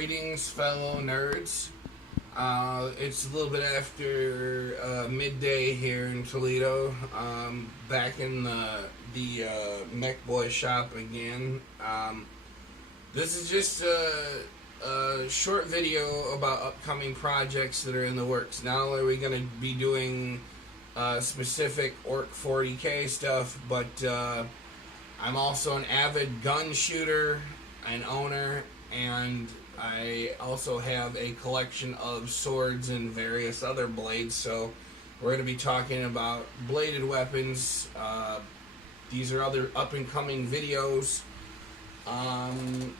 Greetings, fellow nerds. It's a little bit after midday here in Toledo. Back in the Mech Boy shop again. This is just a short video about upcoming projects that are in the works. Not only are we going to be doing specific Orc 40K stuff, but I'm also an avid gun shooter, an owner, and I also have a collection of swords and various other blades. So we're going to be talking about bladed weapons. These are other up-and-coming videos.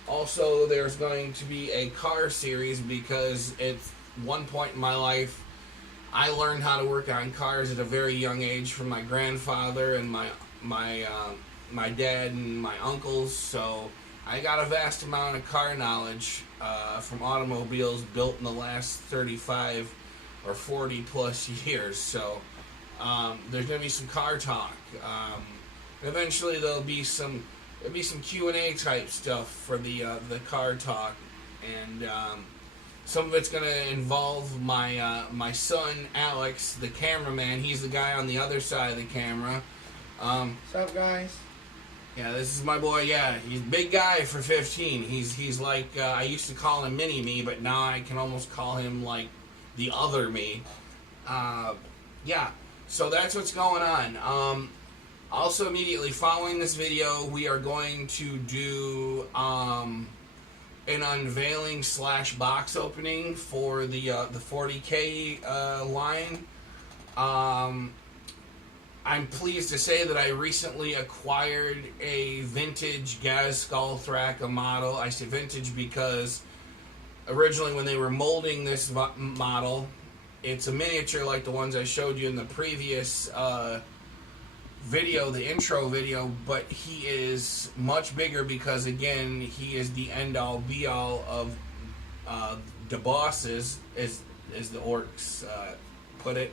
Also, there's going to be a car series because at one point in my life, I learned how to work on cars at a very young age from my grandfather and my dad and my uncles. So I got a vast amount of car knowledge from automobiles built in the last 35 or 40 plus years. So there's going to be some car talk. Eventually there'll be some Q&A type stuff for the car talk, and some of it's going to involve my son Alex, the cameraman. He's the guy on the other side of the camera. What's up, guys? Yeah, this is my boy. Yeah, he's a big guy for 15. He's like, I used to call him Mini-Me, but now I can almost call him like the other me. Yeah, so that's what's going on. Also, immediately following this video, we are going to do an unveiling / box opening for the 40K line. I'm pleased to say that I recently acquired a vintage Gaz Skull Thraka model. I say vintage because originally when they were molding this model, it's a miniature like the ones I showed you in the previous video, the intro video, but he is much bigger because, again, he is the end-all, be-all of the bosses, as the orcs put it.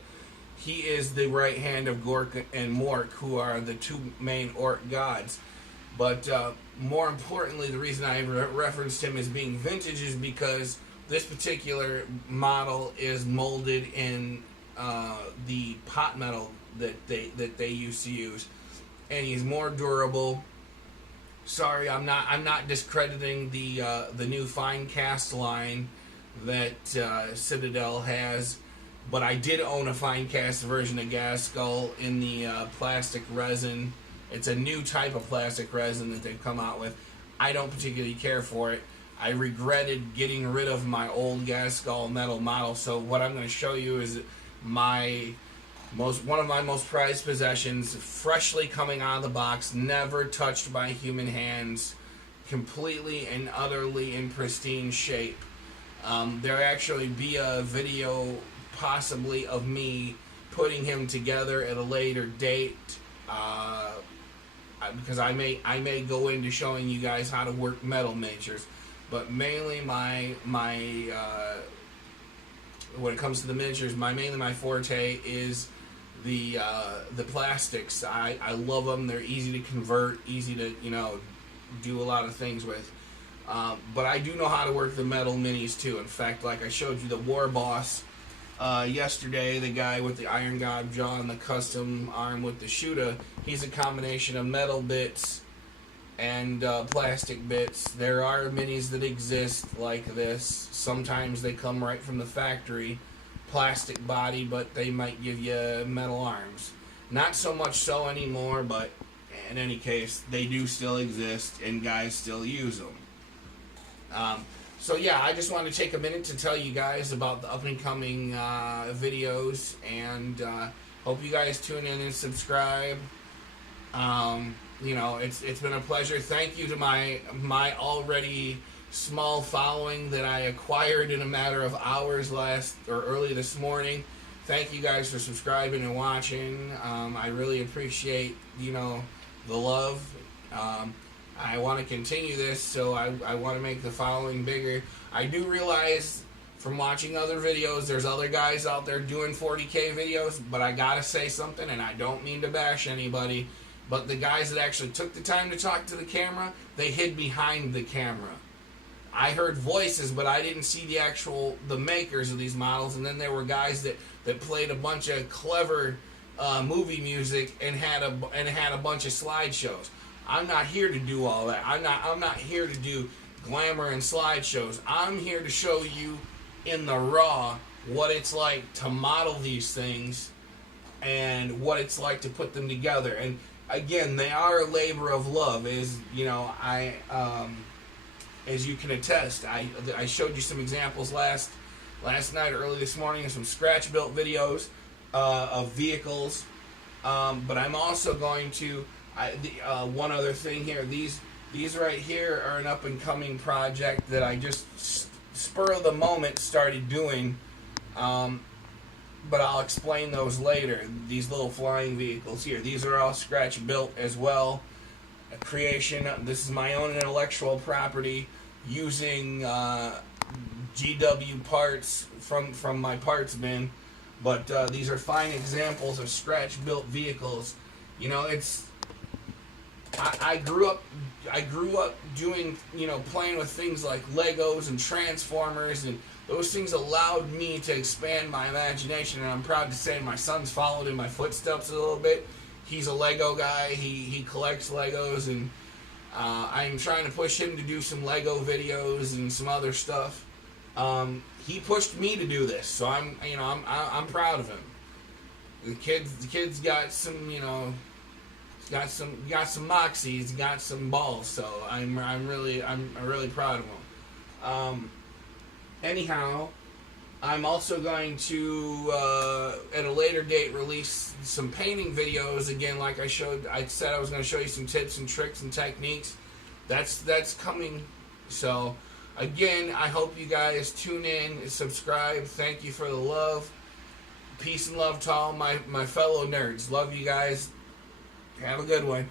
He is the right hand of Gork and Mork, who are the two main orc gods. But more importantly, the reason I referenced him as being vintage is because this particular model is molded in the pot metal that they used to use, and he's more durable. Sorry, I'm not discrediting the new fine cast line that Citadel has. But I did own a fine cast version of Gaz Skull in the plastic resin. It's a new type of plastic resin that they've come out with. I don't particularly care for it. I regretted getting rid of my old Gaz Skull metal model. So what I'm going to show you is one of my most prized possessions, freshly coming out of the box, never touched by human hands, completely and utterly in pristine shape. There'll actually be a video possibly of me putting him together at a later date, because I may go into showing you guys how to work metal miniatures, but mainly my when it comes to the miniatures, mainly my forte is the plastics. I love them. They're easy to convert, easy to do a lot of things with. But I do know how to work the metal minis too. In fact, like I showed you the War Boss yesterday, the guy with the Iron God jaw and the custom arm with the shooter, he's a combination of metal bits and plastic bits. There are minis that exist like this. Sometimes they come right from the factory, plastic body, but they might give you metal arms. Not so much so anymore, but in any case, they do still exist and guys still use them. So yeah, I just want to take a minute to tell you guys about the up-and-coming videos, and hope you guys tune in and subscribe. It's been a pleasure. Thank you to my already small following that I acquired in a matter of hours early this morning. Thank you guys for subscribing and watching. I really appreciate the love. I want to continue this, so I want to make the following bigger. I do realize from watching other videos, there's other guys out there doing 40K videos, but I gotta say something, and I don't mean to bash anybody, but the guys that actually took the time to talk to the camera, they hid behind the camera. I heard voices, but I didn't see the makers of these models. And then there were guys that played a bunch of clever movie music and had a bunch of slideshows. I'm not here to do all that. I'm not here to do glamour and slideshows. I'm here to show you in the raw what it's like to model these things and what it's like to put them together. And again, they are a labor of love. As you know, as you can attest, I showed you some examples last night, early this morning, of some scratch built videos of vehicles. But I'm also going to one other thing here. These right here are an up and coming project that I just spur of the moment started doing. But I'll explain those later. These little flying vehicles here. These are all scratch built as well. A creation. This is my own intellectual property using GW parts from my parts bin. But these are fine examples of scratch built vehicles. You know, I grew up doing, playing with things like Legos and Transformers, and those things allowed me to expand my imagination, and I'm proud to say my son's followed in my footsteps a little bit. He's a Lego guy. He collects Legos, and I'm trying to push him to do some Lego videos and some other stuff. He pushed me to do this, so I'm proud of him. The kid's got some, got some moxie. He's got some balls, so I'm really proud of him. Anyhow, I'm also going to at a later date release some painting videos again. Like I said I was going to show you some tips and tricks and techniques. That's coming. So again, I hope you guys tune in and subscribe. Thank you for the love. Peace and love to all my fellow nerds. Love you guys. Have a good one.